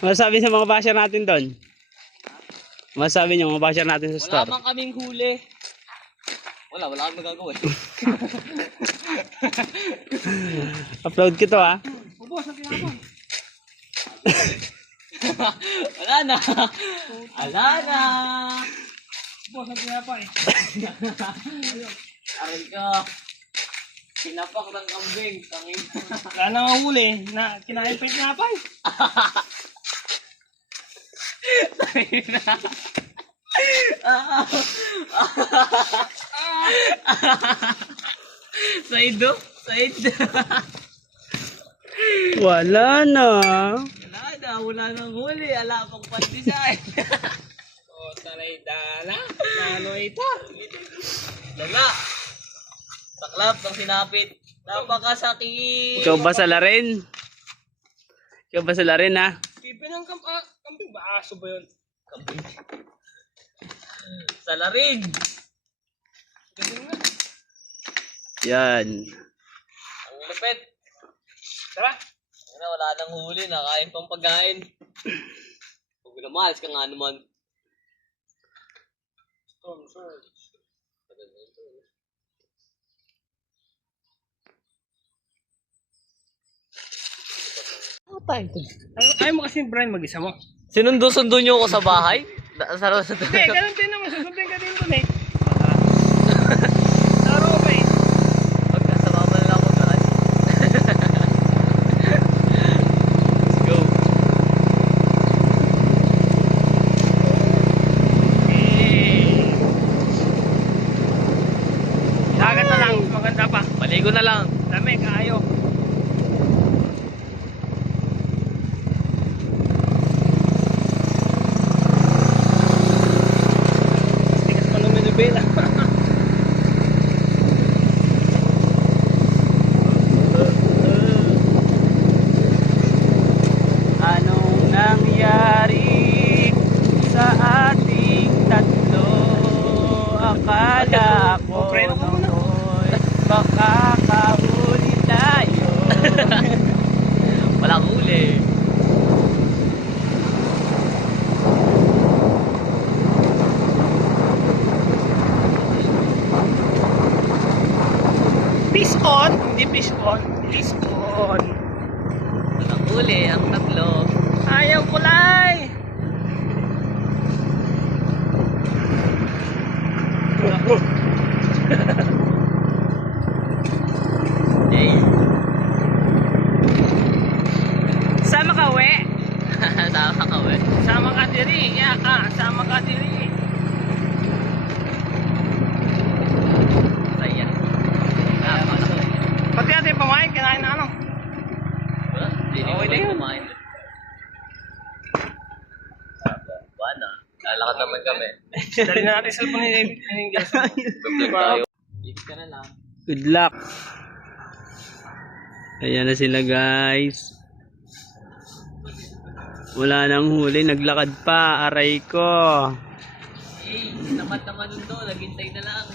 Masabi sa mga basher natin doon. Masabi niyo mga basher natin sa store. Wala man kaming huli. Wala kami magagawa. Upload ko to ha. Boss, ang tinapon. Wala na. Wala na. Boss, ang tinapon. Aray ka. Sinapak ng kambing. Tangin. Wala na nga huli na kinain pa yung tinapay. Saido. Saido. Wala na. Wala na. Wala nang huli. Ala pang pandesign. Oh, sanay dala. Nano ito? Dala. Saklap ng sinapit. Napakasakit. Ikaw ba sa larin? Ikaw ba sa larin ha? Tipin ng kambing ba? Aso ba yun? Kambing. Salarin. Galing nga. Yan. Ang lupit. Tara. Wala nang huli. Nakain pang pagkain. Huwag na malas ka nga naman. Storm surge. Ayaw mo kasi Brian mag-isa mo. Sinundo-sundo niyo ako sa bahay? Hindi, ganun din naman. Susundin ka din dun eh. Laro ba eh. Pag nasa baba na lang ako guys. Let's go. Dagat na lang. Maganda pa. Maligo na lang. Dami, kaayo. Tigas pa ng Manubela. Anong nangyari sa ating tatlo? Akala ko Preno ka muna. noon makakahuli tayo. Walang huli. Fish on. Hindi fish on. Fish on. Walang huli ang tatlo. Ayaw kulay. Hey. Sama ka, we. Tama ka we. Sama ka diri. Ya, sama ka diri. Saya. Tama na. Pati natin pamain, kinain na ano. Hindi Okay ko na yun. kumain. Wala. Lalakad naman kami. Dali na natin cellphone ni Jess. Vlog tayo. Dito ka na lang. Good luck. Ayan na sila guys. Wala nang huli, naglakad pa, aray ko. Hey, naman naman ito. Naghintay na lang.